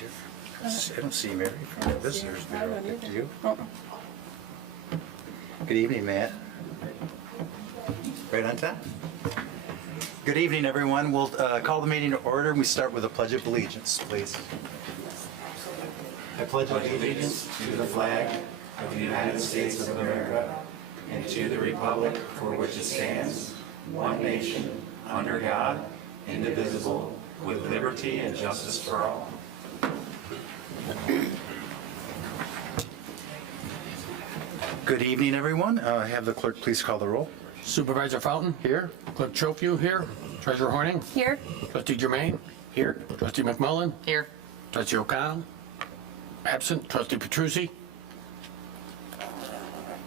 Mary's here. I don't see Mary from the Visitors Bureau. Do you? Good evening, Matt. Right on time. Good evening, everyone. We'll call the meeting to order, and we start with a Pledge of Allegiance, please. I pledge allegiance to the flag of the United States of America and to the republic for which it stands, one nation, under God, indivisible, with liberty and justice for all. Good evening, everyone. Have the clerk please call the roll. Supervisor Fountain? Here. Clerk Chopu here. Treasurer Horning? Here. Trustee Germain? Here. Trustee McMullen? Here. Trustee O'Connell? Absent. Trustee Petruzzi?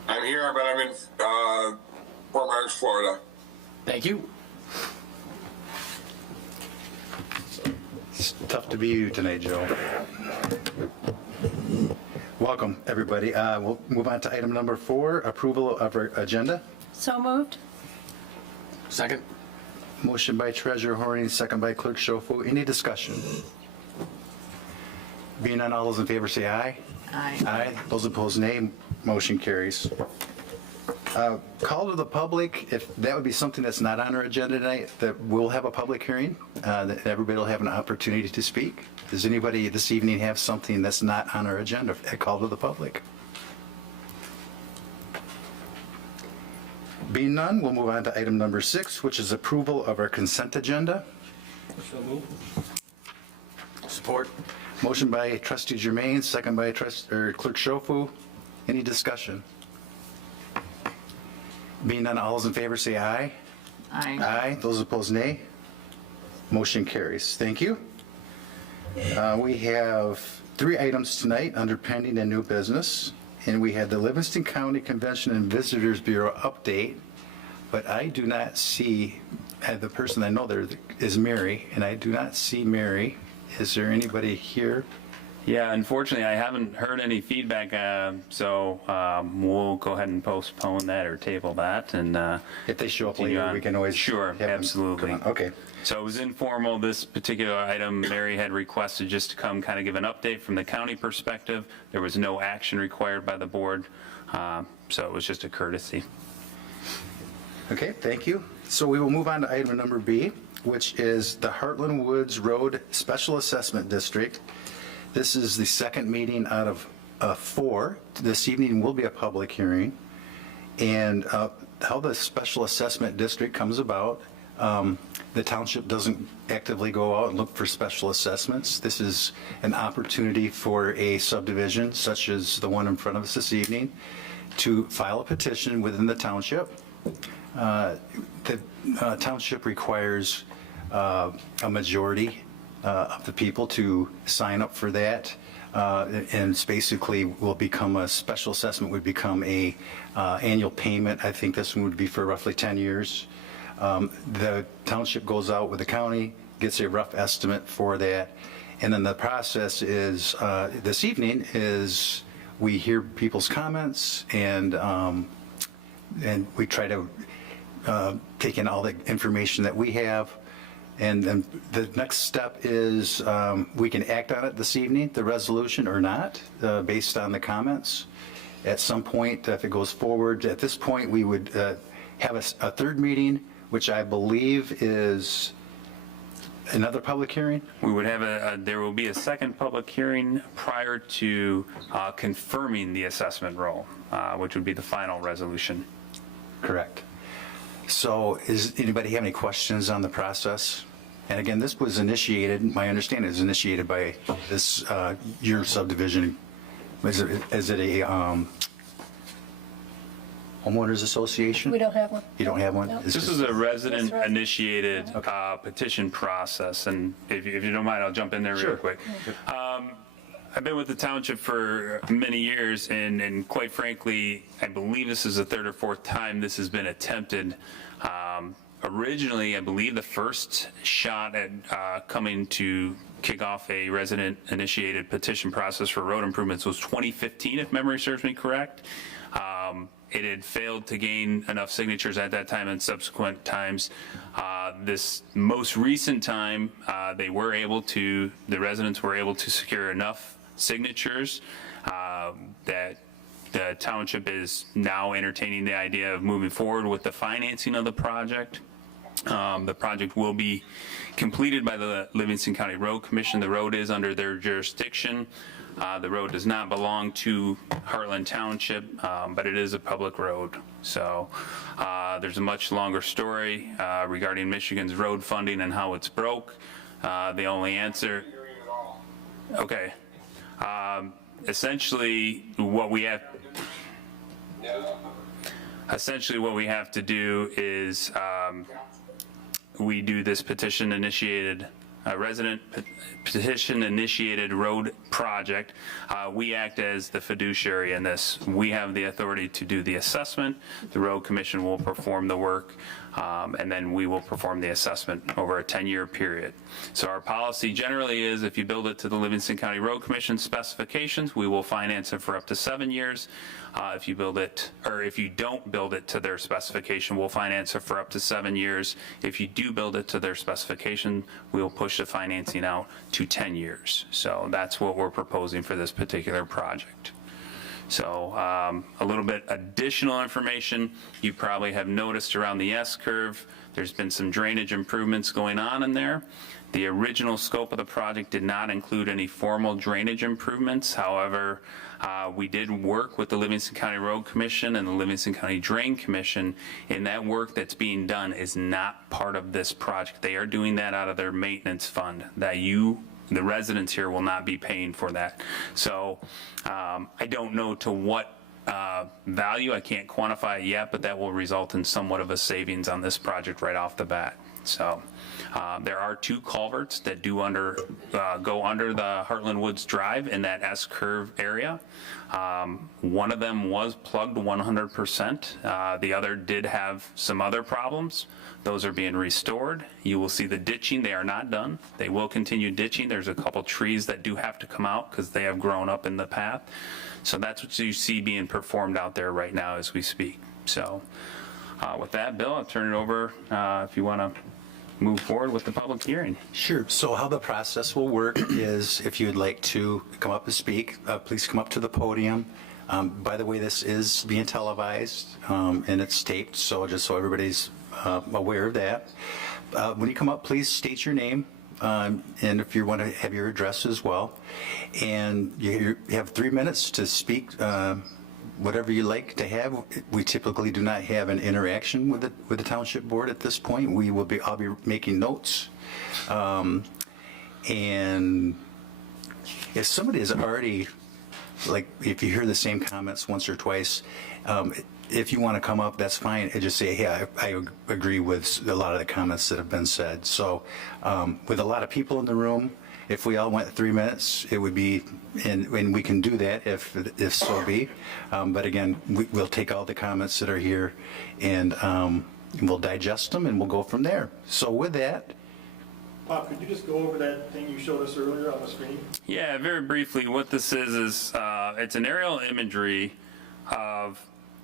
I'm here, but I'm in Fort Myers, Florida. Thank you. It's tough to be you tonight, Joe. Welcome, everybody. We'll move on to item number 4, approval of our agenda. So moved. Second. Motion by Treasurer Horning, second by Clerk Schofield. Any discussion? Being none, all those in favor say aye. Aye. Aye. Those opposed, nay. Motion carries. Call to the public, if that would be something that's not on our agenda tonight, that we'll have a public hearing, that everybody will have an opportunity to speak. Does anybody this evening have something that's not on our agenda, a call to the public? Being none, we'll move on to item number 6, which is approval of our consent agenda. Support. Motion by Trustee Germain, second by Clerk Schofield. Any discussion? Being none, all those in favor say aye. Aye. Aye. Those opposed, nay. Motion carries. Thank you. We have 3 items tonight under pending and new business, and we had the Livingston County Convention and Visitors Bureau update, but I do not see, the person I know there is Mary, and I do not see Mary. Is there anybody here? Yeah, unfortunately, I haven't heard any feedback, so we'll go ahead and postpone that or table that. And If they show up continue later, on. we can always. Sure, have them absolutely. come on. Okay. So it was informal. This particular item, Mary had requested just to come kind of give an update from the county perspective. There was no action required by the board, so it was just a courtesy. Okay, thank you. So we will move on to item number B, which is the Heartland Woods Road Special Assessment District. This is the second meeting out of 4. This evening will be a public hearing. And how the Special Assessment District comes about, the township doesn't actively go out and look for special assessments. This is an opportunity for a subdivision, such as the one in front of us this evening, to file a petition within the township. The township requires a majority of the people to sign up for that, and it's basically will become a special assessment, would become a annual payment. I think this one would be for roughly 10 years. The township goes out with the county, gets a rough estimate for that, and then the process is, this evening, is we hear people's comments, and we try to take in all the information that we have. And then the next step is we can act on it this evening, the resolution, or not, based on the comments. At some point, if it goes forward, at this point, we would have a third meeting, which I believe is another public hearing. We would have there will be a second public hearing prior to confirming the assessment roll, which would be the final resolution. Correct. So does anybody have any questions on the process? And again, this was initiated, my understanding is initiated by this, your subdivision. Is it a homeowners association? We don't have one. You don't have one? No. It's This just- is a resident-initiated petition process, and if you don't mind, I'll jump in there Sure. real quick. I've been with the township for many years, and quite frankly, I believe this is the 3rd or 4th time this has been attempted. Originally, I believe the first shot at coming to kick off a resident-initiated petition process for road improvements was 2015, if memory serves me correct. It had failed to gain enough signatures at that time and subsequent times. This most recent time, the residents were able to secure enough signatures that the township is now entertaining the idea of moving forward with the financing of the project. The project will be completed by the Livingston County Road Commission. The road is under their jurisdiction. The road does not belong to Heartland Township, but it is a public road. So there's a much longer story regarding Michigan's road funding and how it's broke. The only answer, okay. Essentially what we have to do is we do this resident petition initiated road project. We act as the fiduciary in this. We have the authority to do the assessment. The road commission will perform the work, and then we will perform the assessment over a 10-year period. So our policy generally is if you build it to the Livingston County Road Commission specifications, we will finance it for up to 7 years. If you build it, or if you don't build it to their specification, we'll finance it for up to 7 years. If you do build it to their specification, we'll push the financing out to 10 years. So that's what we're proposing for this particular project. So a little bit additional information, you probably have noticed around the S-curve, there's been some drainage improvements going on in there. The original scope of the project did not include any formal drainage improvements. However, we did work with the Livingston County Road Commission and the Livingston County Drain Commission, and that work that's being done is not part of this project. They are doing that out of their maintenance fund that the residents here will not be paying for that. So I don't know to what value, I can't quantify it yet, but that will result in somewhat of a savings on this project right off the bat. So there are 2 culverts that do go under the Heartland Woods Drive in that S-curve area. One of them was plugged 100%. The other did have some other problems. Those are being restored. You will see the ditching. They are not done. They will continue ditching. There's a couple trees that do have to come out because they have grown up in the path. So that's what you see being performed out there right now as we speak. So with that, Bill, I'll turn it over if you want to move forward with the public hearing. Sure. So how the process will work is if you'd like to come up and speak, please come up to the podium. By the way, this is being televised and it's taped, so just so everybody's aware of that. When you come up, please state your name and if you want to have your address as well. And you have 3 minutes to speak whatever you like to have. We typically do not have an interaction with the township board at this point. I'll be making notes. And if somebody is already, like, if you hear the same comments once or twice, if you want to come up, that's fine. And just say, hey, I agree with a lot of the comments that have been said. So with a lot of people in the room, if we all went 3 minutes, it would be, and we can do that if so be. But again, we'll take all the comments that are here and we'll digest them and we'll go from there. So with that. Bob, could you just go over that thing you showed us earlier on the screen? Yeah, very briefly, what this is it's an aerial imagery of,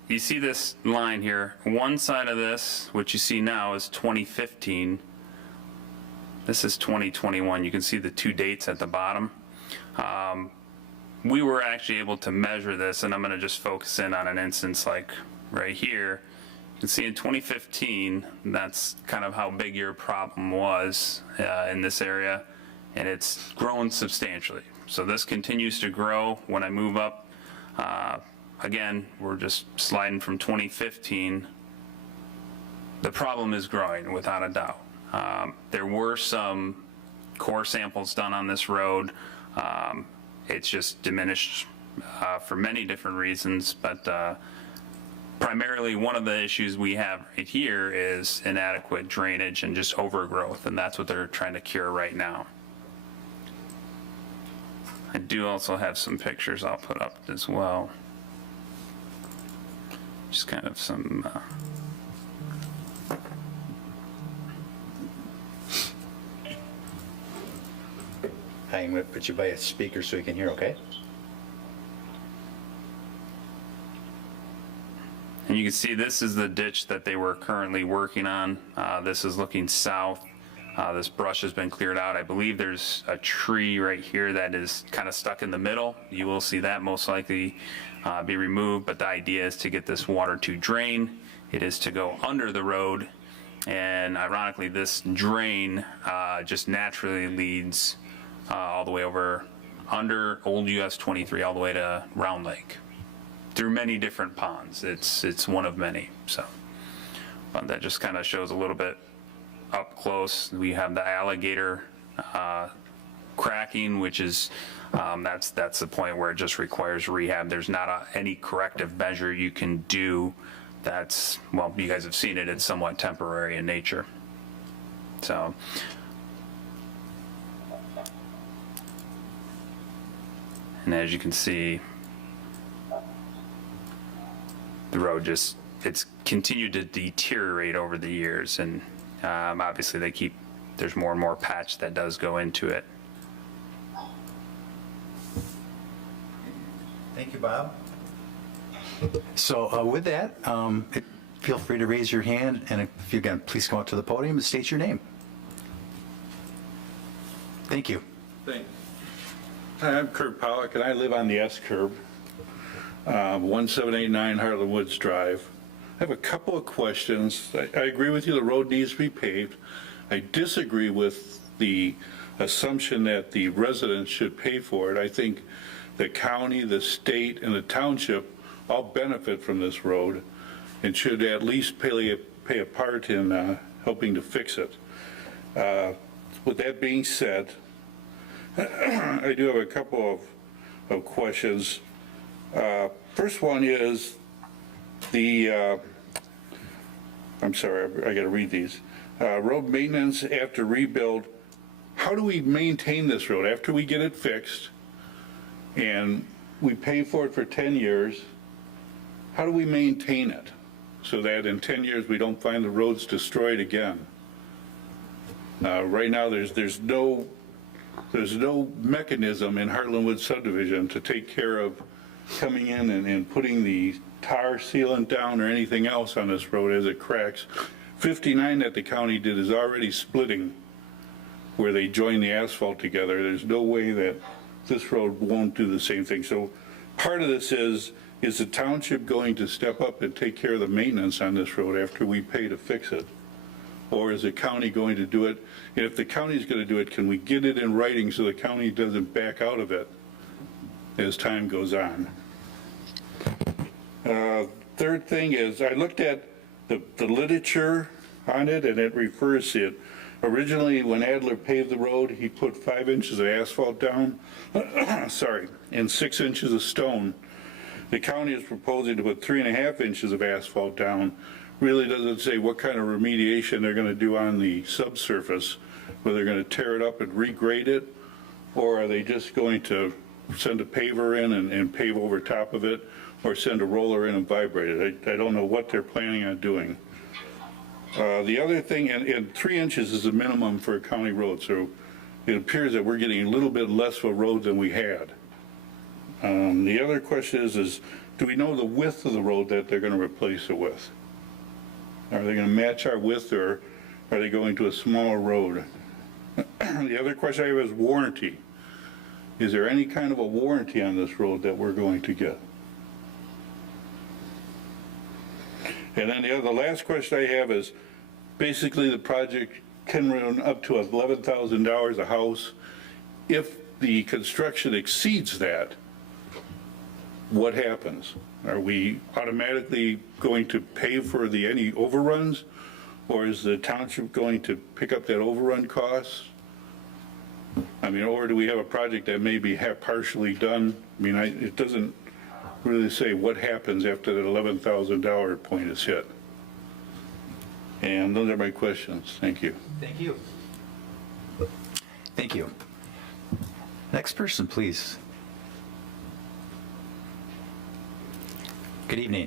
you see this line here. One side of this, which you see now, is 2015. This is 2021. You can see the 2 dates at the bottom. We were actually able to measure this, and I'm going to just focus in on an instance like right here. You can see in 2015, that's kind of how big your problem was in this area, and it's grown substantially. So this continues to grow. When I move up, again, we're just sliding from 2015. The problem is growing without a doubt. There were some core samples done on this road. It's just diminished for many different reasons, but primarily one of the issues we have right here is inadequate drainage and just overgrowth, and that's what they're trying to cure right now. I do also have some pictures I'll put up as well. Just kind of some I'm going to put you by a speaker so you can hear, okay? And you can see this is the ditch that they were currently working on. This is looking south. This brush has been cleared out. I believe there's a tree right here that is kind of stuck in the middle. You will see that most likely be removed, but the idea is to get this water to drain. It is to go under the road, and ironically, this drain just naturally leads all the way over under Old US 23 all the way to Round Lake through many different ponds. It's one of many. So that just kind of shows a little bit up close. We have the alligator cracking, which is that's the point where it just requires rehab. There's not any corrective measure you can do. That's, well, you guys have seen it. It's somewhat temporary in nature. So. And as you can see, the road it's continued to deteriorate over the years, and obviously there's more and more patch that does go into it. Thank you, Bob. So with that, feel free to raise your hand, and if you can, please come up to the podium and state your name. Thank you. Thanks. Hi, I'm Kurt Pollock, and I live on the S curve, 1789 Harlan Woods Drive. I have a couple of questions. I agree with you, the road needs to be paved. I disagree with the assumption that the residents should pay for it. I think the county, the state, and the township all benefit from this road and should at least pay a part in helping to fix it. With that being said, I do have a couple of questions. First one is I'm sorry, I got to read these. Road maintenance after rebuild. How do we maintain this road after we get it fixed and we pay for it for 10 years? How do we maintain it so that in 10 years we don't find the roads destroyed again? Right now, there's no mechanism in Heartland Woods subdivision to take care of coming in and putting the tar sealant down or anything else on this road as it cracks. 59 that the county did is already splitting where they join the asphalt together. There's no way that this road won't do the same thing. So part of this is the township going to step up and take care of the maintenance on this road after we pay to fix it? Or is the county going to do it? And if the county's going to do it, can we get it in writing so the county doesn't back out of it as time goes on? Third thing is, I looked at the literature on it, and it refers to it. Originally, when Adler paved the road, he put 5 inches of asphalt down, sorry, and 6 inches of stone. The county is proposing to put 3.5 inches of asphalt down. Really doesn't say what kind of remediation they're going to do on the subsurface, whether they're going to tear it up and regrade it, or are they just going to send a paver in and pave over top of it, or send a roller in and vibrate it. I don't know what they're planning on doing. The other thing, and 3 inches is the minimum for a county road, so it appears that we're getting a little bit less of a road than we had. The other question is do we know the width of the road that they're going to replace it with? Are they going to match our width, or are they going to a smaller road? The other question I have is warranty. Is there any kind of a warranty on this road that we're going to get? And then the last question I have is, basically the project can run up to $11,000 a house. If the construction exceeds that, what happens? Are we automatically going to pay for any overruns? Or is the township going to pick up that overrun cost? I mean, or do we have a project that may be partially done? I mean, it doesn't really say what happens after that $11,000 point is hit. And those are my questions. Thank you. Thank you. Thank you. Next person, please. Good evening.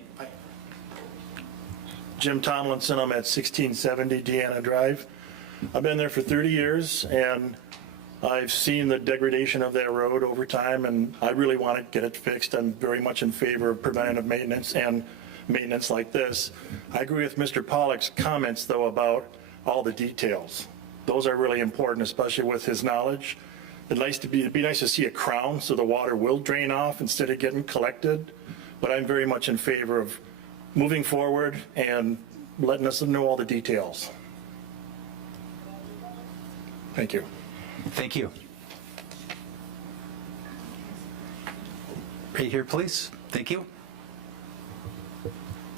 Jim Tomlinson, I'm at 1670 Deanna Drive. I've been there for 30 years, and I've seen the degradation of that road over time, and I really want to get it fixed. I'm very much in favor of preventative maintenance and maintenance like this. I agree with Mr. Pollock's comments, though, about all the details. Those are really important, especially with his knowledge. It'd be nice to see a crown so the water will drain off instead of getting collected. But I'm very much in favor of moving forward and letting us know all the details. Thank you. Thank you. Right here, please. Thank you.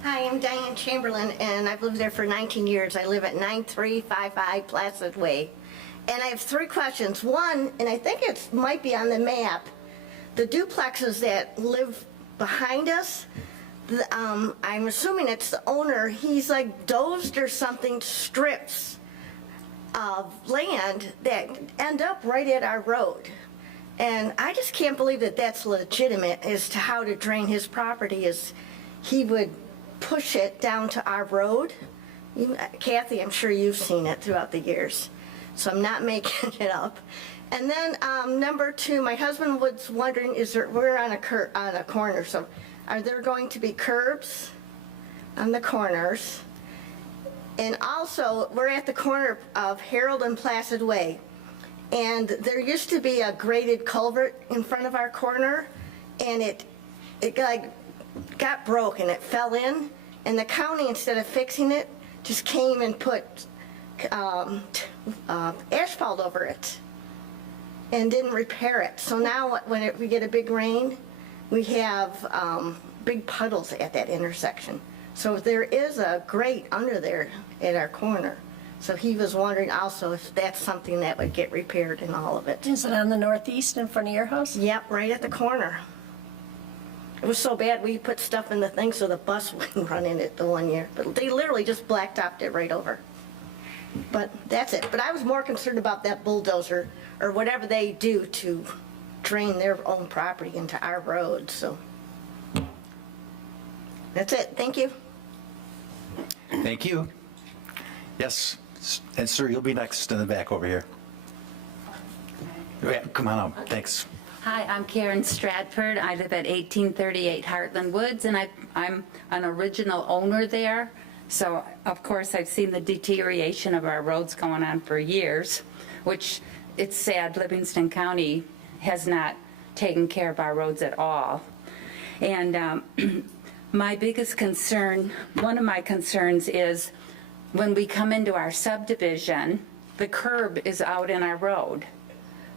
Hi, I'm Diane Chamberlain, and I've lived there for 19 years. I live at 9355 Placid Way. And I have 3 questions. One, and I think it might be on the map, the duplexes that live behind us, I'm assuming it's the owner, he's like dozed or something, strips of land that end up right at our road. And I just can't believe that that's legitimate as to how to drain his property, is he would push it down to our road. Kathy, I'm sure you've seen it throughout the years, so I'm not making it up. And then number 2, my husband was wondering, we're on a corner, so are there going to be curbs on the corners? And also, we're at the corner of Harold and Placid Way, and there used to be a graded culvert in front of our corner, and it got broke and it fell in, and the county, instead of fixing it, just came and put asphalt over it and didn't repair it. So now when we get a big rain, we have big puddles at that intersection. So there is a grate under there at our corner. So he was wondering also if that's something that would get repaired in all of it. Is it on the northeast in front of your house? Yep, right at the corner. It was so bad, we put stuff in the thing so the bus wouldn't run in it the one year. But they literally just blacktopped it right over. But that's it. But I was more concerned about that bulldozer or whatever they do to drain their own property into our road, so. That's it, thank you. Thank you. Yes, and sir, you'll be next in the back over here. Yeah, come on up, thanks. Hi, I'm Karen Stratford. I live at 1838 Heartland Woods, and I'm an original owner there. So, of course, I've seen the deterioration of our roads going on for years, which it's sad Livingston County has not taken care of our roads at all. And my biggest concern, one of my concerns is when we come into our subdivision, the curb is out in our road.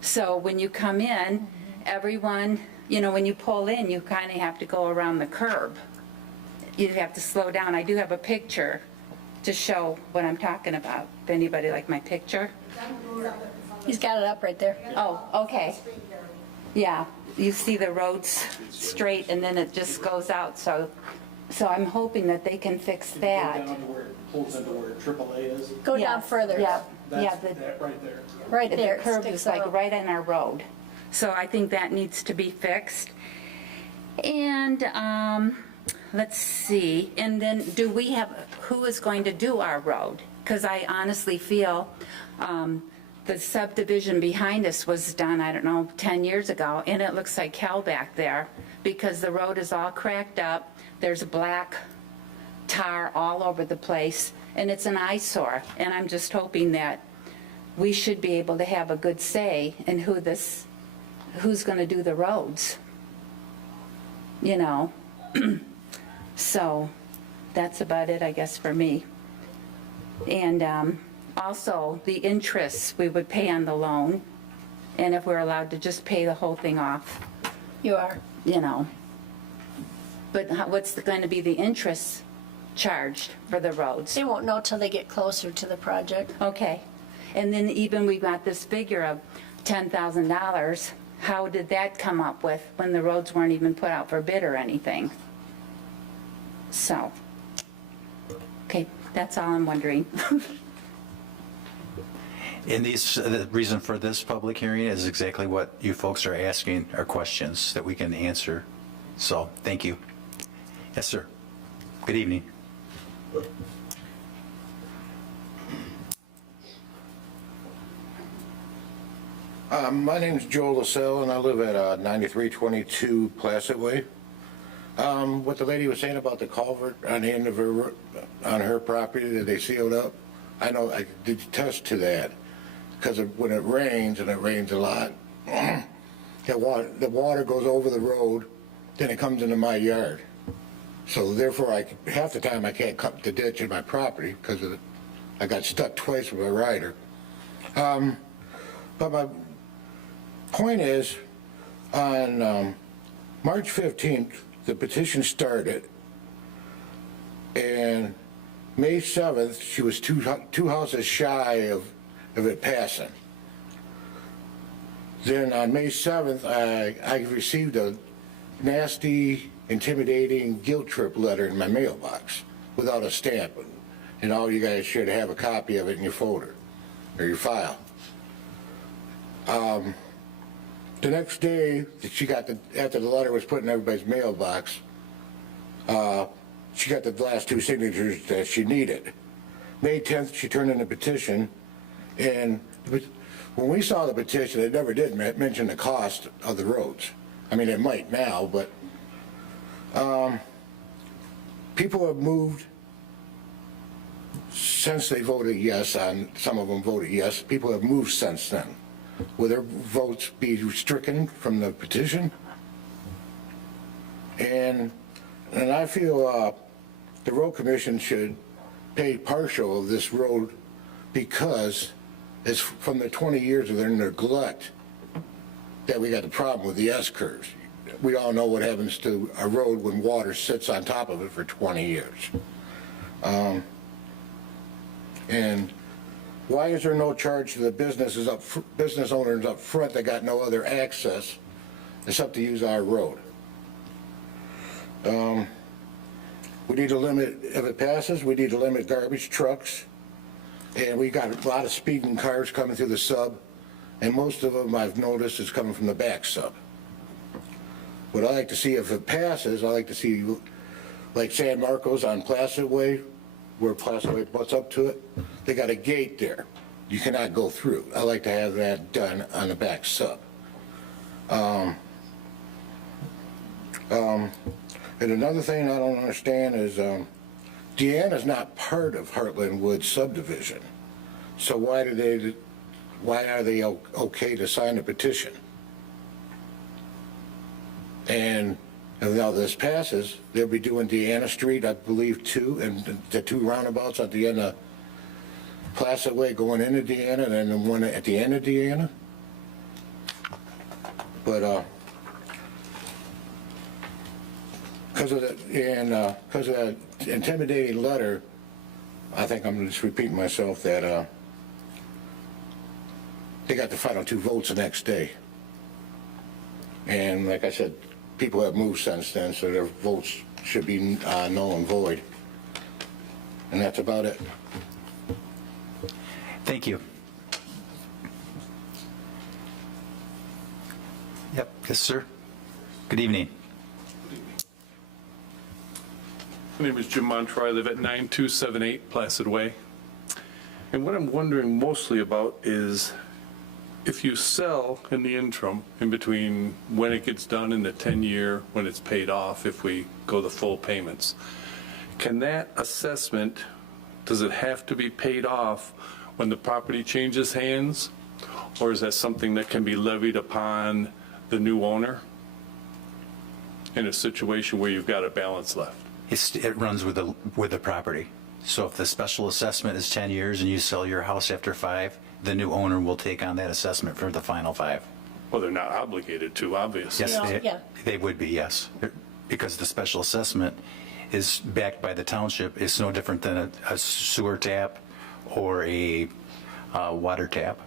So when you come in, everyone, when you pull in, you kind of have to go around the curb. You have to slow down. I do have a picture to show what I'm talking about. If anybody like my picture? He's got it up right there. Oh, okay. Yeah, you see the roads straight and then it just goes out. So I'm hoping that they can fix that. Down to where it pulls into where AAA is. Go down Yes, further. Yeah, That's the that right there. Right there. the curb Sticks is like out. right on our road. So I think that needs to be fixed. And let's see, and then who is going to do our road? Because I honestly feel the subdivision behind us was done, I don't know, 10 years ago, and it looks like hell back there because the road is all cracked up. There's black tar all over the place, and it's an eyesore. And I'm just hoping that we should be able to have a good say in who's going to do the roads. So that's about it, I guess, for me. And also the interest we would pay on the loan, and if we're allowed to just pay the whole thing off, You are. But what's going to be the interest charged for the roads? They won't know till they get closer to the project. Okay. And then even we got this figure of $10,000. How did that come up with when the roads weren't even put out for bid or anything? So, okay, that's all I'm wondering. And the reason for this public hearing is exactly what you folks are asking, are questions that we can answer. So, thank you. Yes, sir. Good evening. My name is Joel LaSalle, and I live at 9322 Placid Way. What the lady was saying about the culvert on the end of her, on her property that they sealed up, I know, I did attest to that. Because when it rains, and it rains a lot, the water goes over the road, then it comes into my yard. So therefore, half the time I can't cut the ditch in my property because I got stuck twice with a rider. But my point is, on March 15th, the petition started, and May 7th, she was two houses shy of it passing. Then on May 7th, I received a nasty, intimidating guilt trip letter in my mailbox without a stamp. And all you guys should have a copy of it in your folder or your file. The next day, after the letter was put in everybody's mailbox, she got the last two signatures that she needed. May 10th, she turned in a petition, and when we saw the petition, it never did mention the cost of the roads. I mean, it might now, but people have moved since they voted yes on, some of them voted yes, people have moved since then. Will their votes be stricken from the petition? And I feel the road commission should pay partial of this road because it's from the 20 years of their neglect that we got the problem with the S-curves. We all know what happens to a road when water sits on top of it for 20 years. And why is there no charge to the business owners up front that got no other access except to use our road? We need to limit, if it passes, we need to limit garbage trucks. And we got a lot of speeding cars coming through the sub, and most of them I've noticed is coming from the back sub. What I like to see, if it passes, I like to see, like San Marcos on Placid Way, where Placid Way butts up to it, they got a gate there. You cannot go through. I like to have that done on the back sub. And another thing I don't understand is Deanna's not part of Heartland Woods subdivision. So why are they okay to sign a petition? And if now this passes, they'll be doing Deanna Street, I believe, too, and the two roundabouts at the end of Placid Way going into Deanna, and then the one at the end of Deanna. But because of that intimidating letter, I think I'm just repeating myself that they got the final two votes the next day. And like I said, people have moved since then, so their votes should be null and void. And that's about it. Thank you. Yep, yes, sir. Good evening. My name is Jim Montroy. I live at 9278 Placid Way. And what I'm wondering mostly about is if you sell in the interim, in between when it gets done in the 10-year, when it's paid off, if we go the full payments, can that assessment, does it have to be paid off when the property changes hands? Or is that something that can be levied upon the new owner in a situation where you've got a balance left? It runs with the property. So if the special assessment is 10 years and you sell your house after 5, the new owner will take on that assessment for the final 5. Well, they're not obligated to, obviously. Yes, Yeah. they would be, yes. Because the special assessment is backed by the township. It's no different than a sewer tap or a water tap.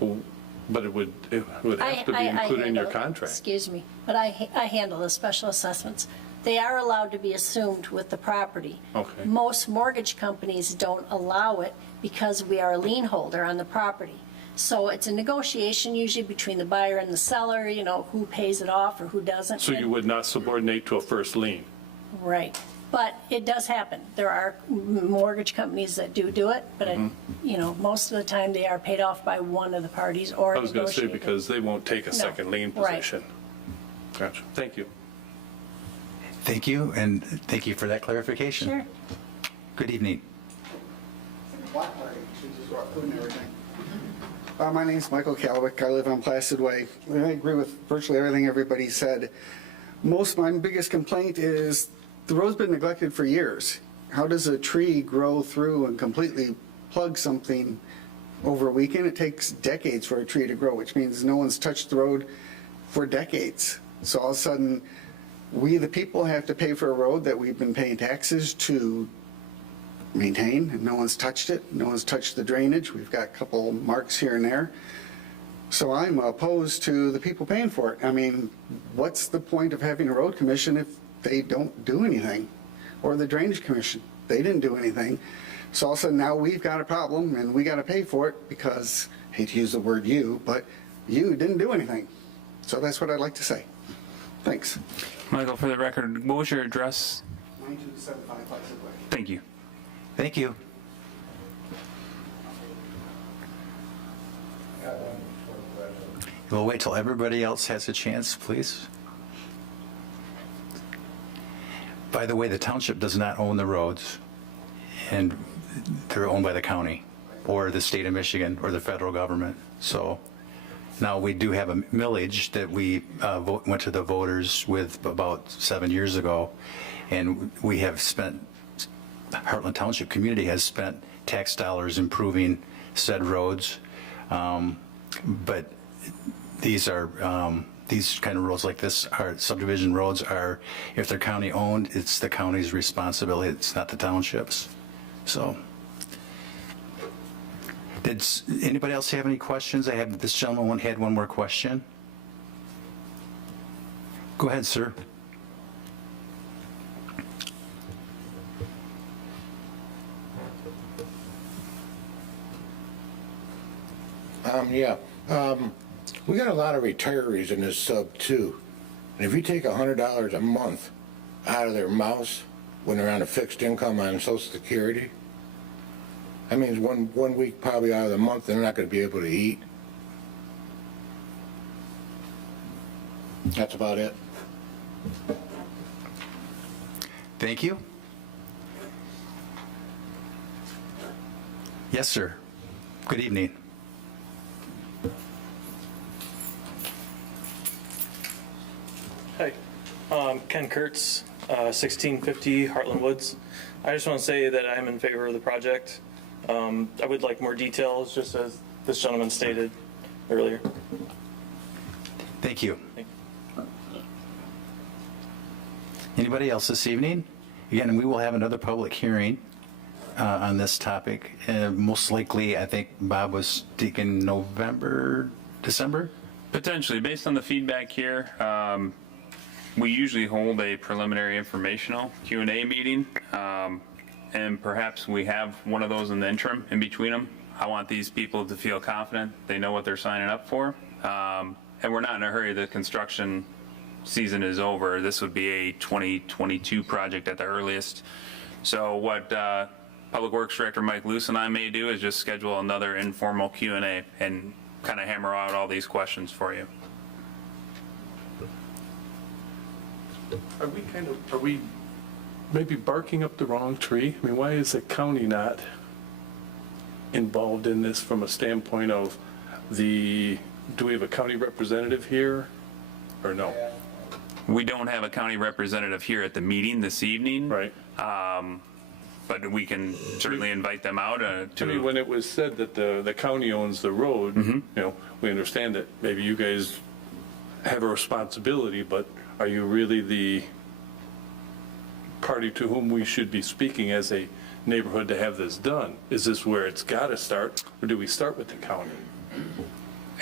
But it would have to be included in your contract. Excuse me, but I handle the special assessments. They are allowed to be assumed with the property. Okay. Most mortgage companies don't allow it because we are a lien holder on the property. So it's a negotiation usually between the buyer and the seller, you know, who pays it off or who doesn't. So you would not subordinate to a first lien? Right. But it does happen. There are mortgage companies that do it, but, you know, most of the time they are paid off by one of the parties or I was going to say negotiated. because they won't take a No. second lien Right. position. Gotcha. Thank you. Thank you, and thank you for that clarification. Sure. Good evening. My name's Michael Calwick. I live on Placid Way. I agree with virtually everything everybody said. My biggest complaint is the road's been neglected for years. How does a tree grow through and completely plug something over a weekend? It takes decades for a tree to grow, which means no one's touched the road for decades. So all of a sudden, we, the people, have to pay for a road that we've been paying taxes to maintain, and no one's touched it. No one's touched the drainage. We've got a couple marks here and there. So I'm opposed to the people paying for it. I mean, what's the point of having a road commission if they don't do anything? Or the drainage commission, they didn't do anything. So all of a sudden now we've got a problem and we got to pay for it because, I hate to use the word you, but you didn't do anything. So that's what I'd like to say. Thanks. Michael, for the record, what was your address? 9275 Placid Way. Thank you. Thank you. We'll wait till everybody else has a chance, please. By the way, the township does not own the roads, and they're owned by the county or the state of Michigan or the federal government. So now we do have a millage that we went to the voters with about 7 years ago, and we have spent, Heartland Township community has spent tax dollars improving said roads. But these kind of roads like this are subdivision roads are, if they're county owned, it's the county's responsibility. It's not the township's. So, did anybody else have any questions? This gentleman had one more question. Go ahead, sir. We got a lot of retirees in this sub too. And if you take $100 a month out of their mouths when they're on a fixed income on Social Security, that means one week probably out of the month they're not going to be able to eat. That's about it. Thank you. Yes, sir. Good evening. Hi, Ken Kurtz, 1650 Heartland Woods. I just want to say that I'm in favor of the project. I would like more details, just as this gentleman stated earlier. Thank you. Thank you. Anybody else this evening? Again, we will have another public hearing on this topic. Most likely, I think Bob was thinking November, December? Potentially, based on the feedback here, we usually hold a preliminary informational Q&A meeting, and perhaps we have one of those in the interim in between them. I want these people to feel confident they know what they're signing up for, and we're not in a hurry. The construction season is over. This would be a 2022 project at the earliest. So what Public Works Director Mike Luce and I may do is just schedule another informal Q&A and kind of hammer out all these questions for you. Are we maybe barking up the wrong tree? I mean, why is the county not involved in this from a standpoint of do we have a county representative here or no? We don't have a county representative here at the meeting this evening. Right. But we can certainly invite them out I mean, when it was said that the county owns the road, you know, we understand that maybe you guys have a responsibility, but are you really the party to whom we should be speaking as a neighborhood to have this done? Is this where it's got to start, or do we start with the county?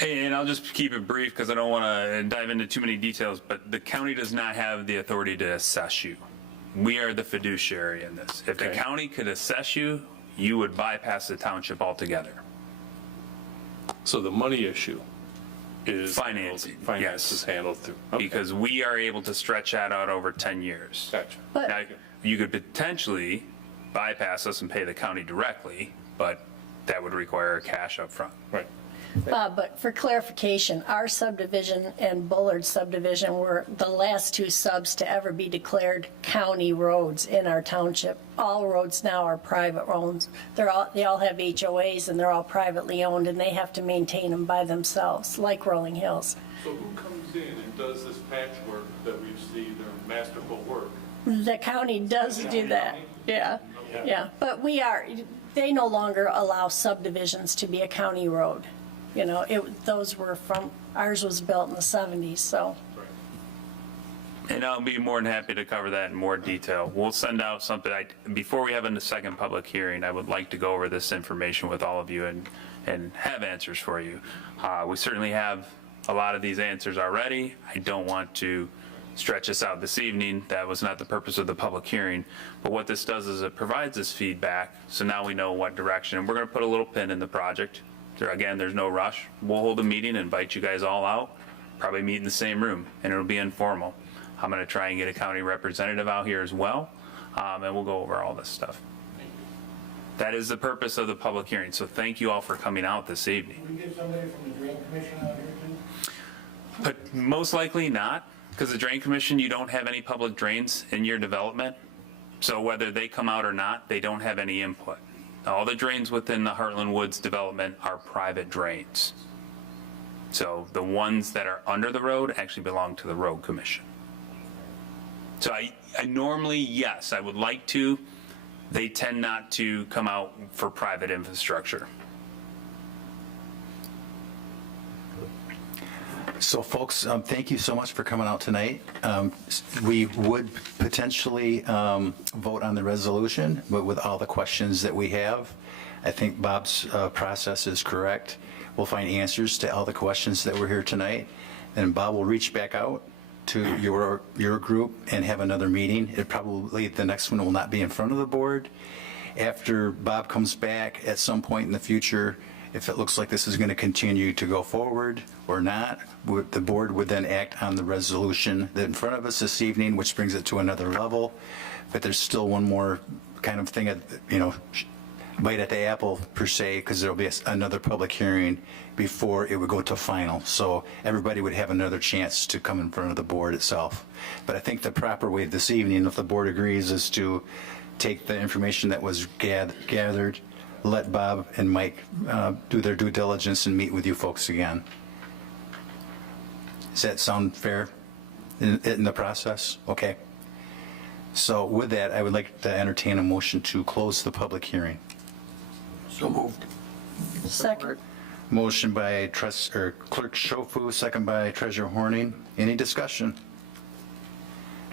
And I'll just keep it brief because I don't want to dive into too many details, but the county does not have the authority to assess you. We are the fiduciary in this. If the county could assess you, you would bypass the township altogether. So the money issue is Financing, Finance yes. is handled through. Because we are able to stretch that out over 10 years. Gotcha. But Now, you could potentially bypass us and pay the county directly, but that would require cash up front. Right. But for clarification, our subdivision and Bullard subdivision were the last two subs to ever be declared county roads in our township. All roads now are private owned. They all have HOAs and they're all privately owned, and they have to maintain them by themselves, like Rolling Hills. So who comes in and does this patchwork that we see, their masterful work? The county does do that, yeah. But they no longer allow subdivisions to be a county road. You know, ours was built in the 70s, so. And I'll be more than happy to cover that in more detail. We'll send out something, before we have a second public hearing, I would like to go over this information with all of you and have answers for you. We certainly have a lot of these answers already. I don't want to stretch this out this evening. That was not the purpose of the public hearing. But what this does is it provides us feedback, so now we know what direction. And we're going to put a little pin in the project. Again, there's no rush. We'll hold a meeting, invite you guys all out, probably meet in the same room, and it'll be informal. I'm going to try and get a county representative out here as well, and we'll go over all this stuff. That is the purpose of the public hearing, so thank you all for coming out this evening. Can we get somebody from the Drain Commission out here too? But most likely not, because the Drain Commission, you don't have any public drains in your development, so whether they come out or not, they don't have any input. All the drains within the Heartland Woods development are private drains. So the ones that are under the road actually belong to the Road Commission. So I normally, yes, I would like to. They tend not to come out for private infrastructure. So folks, thank you so much for coming out tonight. We would potentially vote on the resolution, but with all the questions that we have, I think Bob's process is correct. We'll find answers to all the questions that were here tonight, and Bob will reach back out to your group and have another meeting. The next one will not be in front of the board. After Bob comes back at some point in the future, if it looks like this is going to continue to go forward or not, the board would then act on the resolution that's in front of us this evening, which brings it to another level. But there's still one more kind of thing, bite at the apple per se, because there'll be another public hearing before it would go to final. So everybody would have another chance to come in front of the board itself. But I think the proper way this evening, if the board agrees, is to take the information that was gathered, let Bob and Mike do their due diligence and meet with you folks again. Does that sound fair in the process? Okay. So with that, I would like to entertain a motion to close the public hearing. So moved. Second. Motion by Clerk Shofu, second by Treasurer Horning. Any discussion?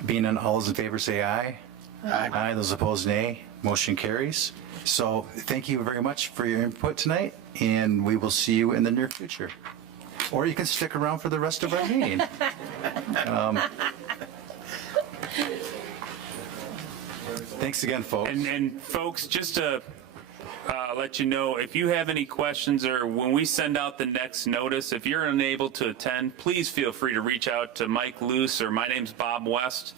Being none, all those in favor say aye. Aye. Aye. Those opposed, nay. Motion carries. So thank you very much for your input tonight, and we will see you in the near future. Or you can stick around for the rest of our meeting. Thanks again, folks. And folks, just to let you know, if you have any questions or when we send out the next notice, if you're unable to attend, please feel free to reach out to Mike Luce or my name's Bob West.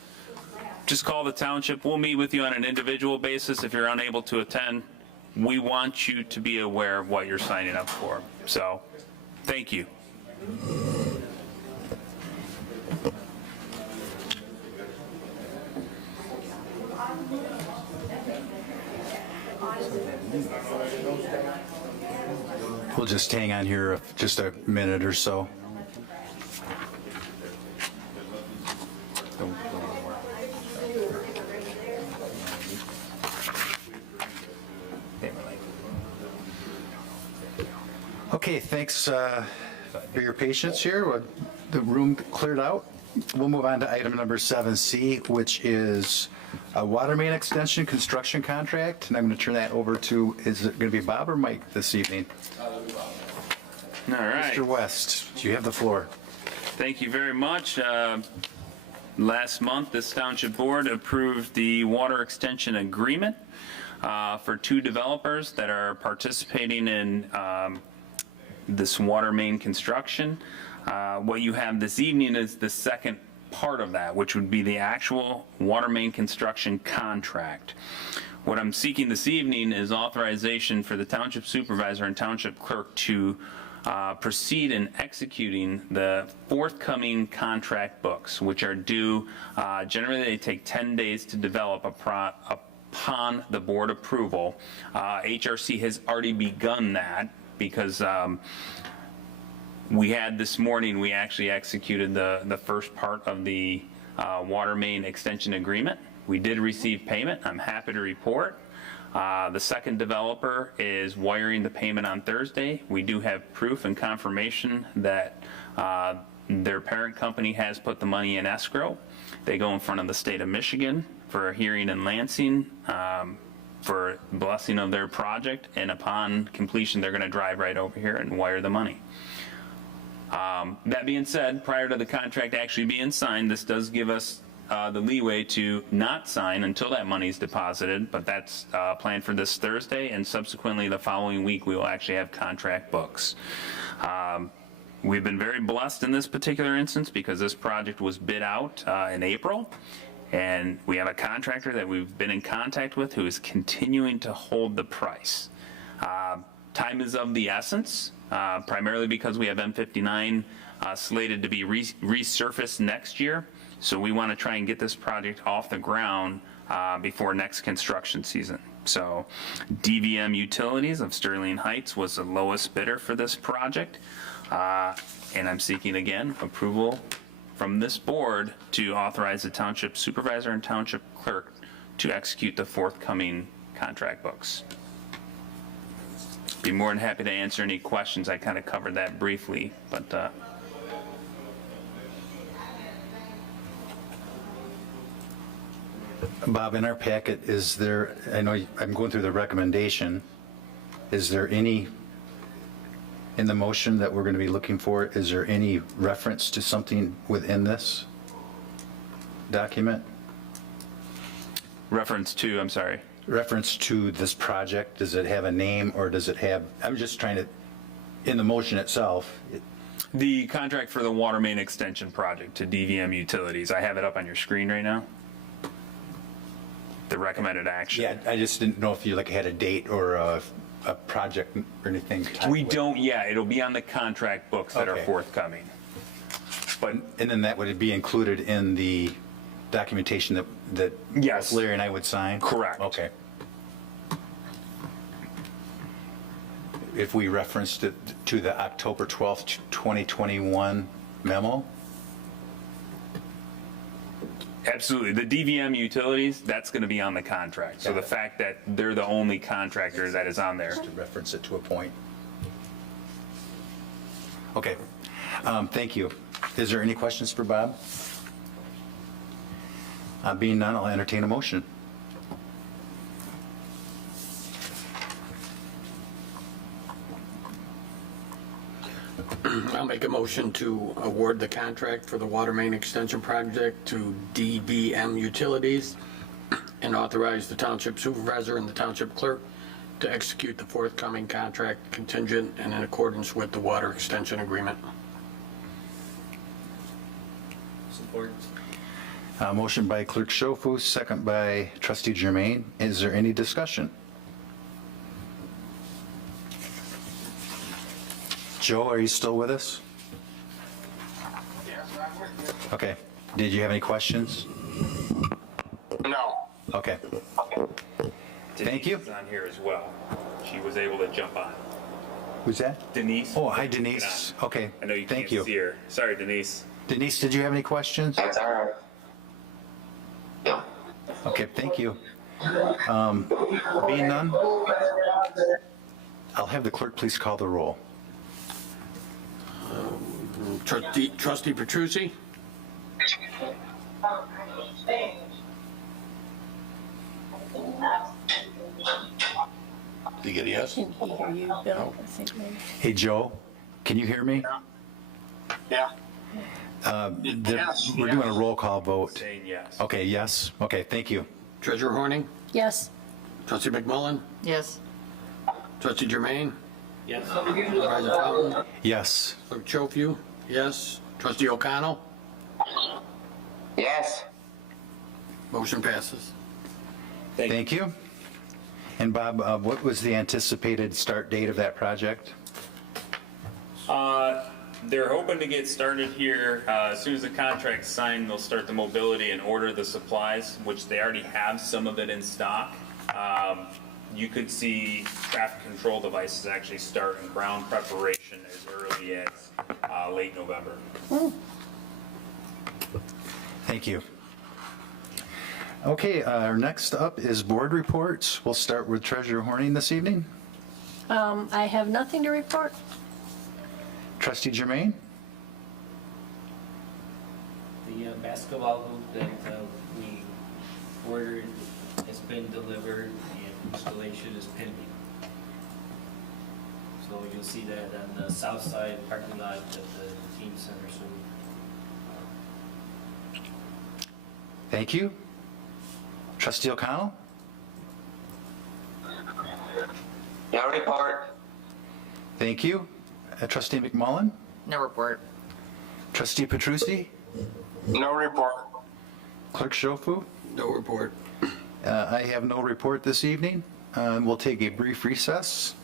Just call the township. We'll meet with you on an individual basis if you're unable to attend. We want you to be aware of what you're signing up for. So, thank you. We'll just hang on here just a minute or so. Okay, thanks for your patience here. With the room cleared out, we'll move on to item number 7C, which is a water main extension construction contract. And I'm going to turn that over to, is it going to be Bob or Mike this evening? All right. Mr. West, you have the floor. Thank you very much. Last month, this township board approved the water extension agreement for two developers that are participating in this water main construction. What you have this evening is the second part of that, which would be the actual water main construction contract. What I'm seeking this evening is authorization for the township supervisor and township clerk to proceed in executing the forthcoming contract books, which are due, generally they take 10 days to develop upon the board approval. HRC has already begun that because we had this morning, we actually executed the first part of the water main extension agreement. We did receive payment. I'm happy to report. The second developer is wiring the payment on Thursday. We do have proof and confirmation that their parent company has put the money in escrow. They go in front of the state of Michigan for a hearing in Lansing for blessing of their project, and upon completion, they're going to drive right over here and wire the money. That being said, prior to the contract actually being signed, this does give us the leeway to not sign until that money is deposited, but that's planned for this Thursday, and subsequently the following week we will actually have contract books. We've been very blessed in this particular instance because this project was bid out in April, and we have a contractor that we've been in contact with who is continuing to hold the price. Time is of the essence, primarily because we have M59 slated to be resurfaced next year. So we want to try and get this project off the ground before next construction season. So DVM Utilities of Sterling Heights was the lowest bidder for this project. And I'm seeking again approval from this board to authorize the township supervisor and township clerk to execute the forthcoming contract books. Be more than happy to answer any questions. I kind of covered that briefly, but Bob, in our packet, is there, I know I'm going through the recommendation, is there any, in the motion that we're going to be looking for, is there any reference to something within this document? reference to, I'm sorry. Reference to this project, does it have a name or does it have, I'm just trying to, in the motion itself, The contract for the water main extension project to DVM Utilities. I have it up on your screen right now. The recommended action. yeah, I just didn't know if you like had a date or a project or anything. We don't, yeah, it'll be on the contract books that are Okay. forthcoming. But And then that would be included in the documentation that Yes. Larry and I would sign? Correct. Okay. If we referenced it to the October 12th, 2021 memo? absolutely, the DVM Utilities, that's going to be on the contract. So the fact that they're the only contractor that is on there. To reference it to a point. Okay. Thank you. Is there any questions for Bob? Being none, I'll entertain a motion. I'll make a motion to award the contract for the water main extension project to DVM Utilities and authorize the township supervisor and the township clerk to execute the forthcoming contract contingent and in accordance with the water extension agreement. Support. Motion by Clerk Schofu, second by Trustee Germain. Is there any discussion? Joe, are you still with us? Okay. Did you have any questions? No. Okay. Thank you. Denise is on here as well. She was able to jump on. Who's that? Denise? Oh, hi Denise. Okay. I know you Thank can't see her. Sorry, Denise. Denise, did you have any questions? That's all right. Okay, thank you. Being none, I'll have the clerk please call the roll. Trustee Petrucci? Did you get a yes? Can he hear you, Bill? I think maybe. Hey, Joe, can you hear me? Yeah. We're doing a roll call vote. Saying yes. Okay, yes? Okay, thank you. Treasurer Horning? Yes. Trustee McMullen? Yes. Trustee Germain? Yes. Supervisor Fountain? Yes. Clerk Chofu? Yes. Trustee O'Connell? Yes. Motion passes. Thank you. And Bob, what was the anticipated start date of that project? They're hoping to get started here. As soon as the contract's signed, they'll start the mobility and order the supplies, which they already have some of it in stock. You could see traffic control devices actually start in ground preparation as early as late November. Thank you. Okay, our next up is board reports. We'll start with Treasurer Horning this evening. I have nothing to report. Trustee Germain? The basketball hoop that we ordered has been delivered and installation is pending. So you'll see that on the south side parking lot at the team center soon. Thank you. Trustee O'Connell? No report. Thank you. Trustee McMullen? No report. Trustee Petrucci? No report. Clerk Shofu? No report. I have no report this evening. We'll take a brief recess,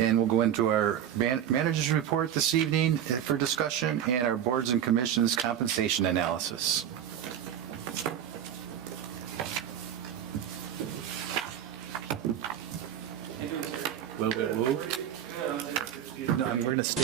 and we'll go into our manager's report this evening for discussion and our boards and commissions compensation analysis. No, we're going to stay.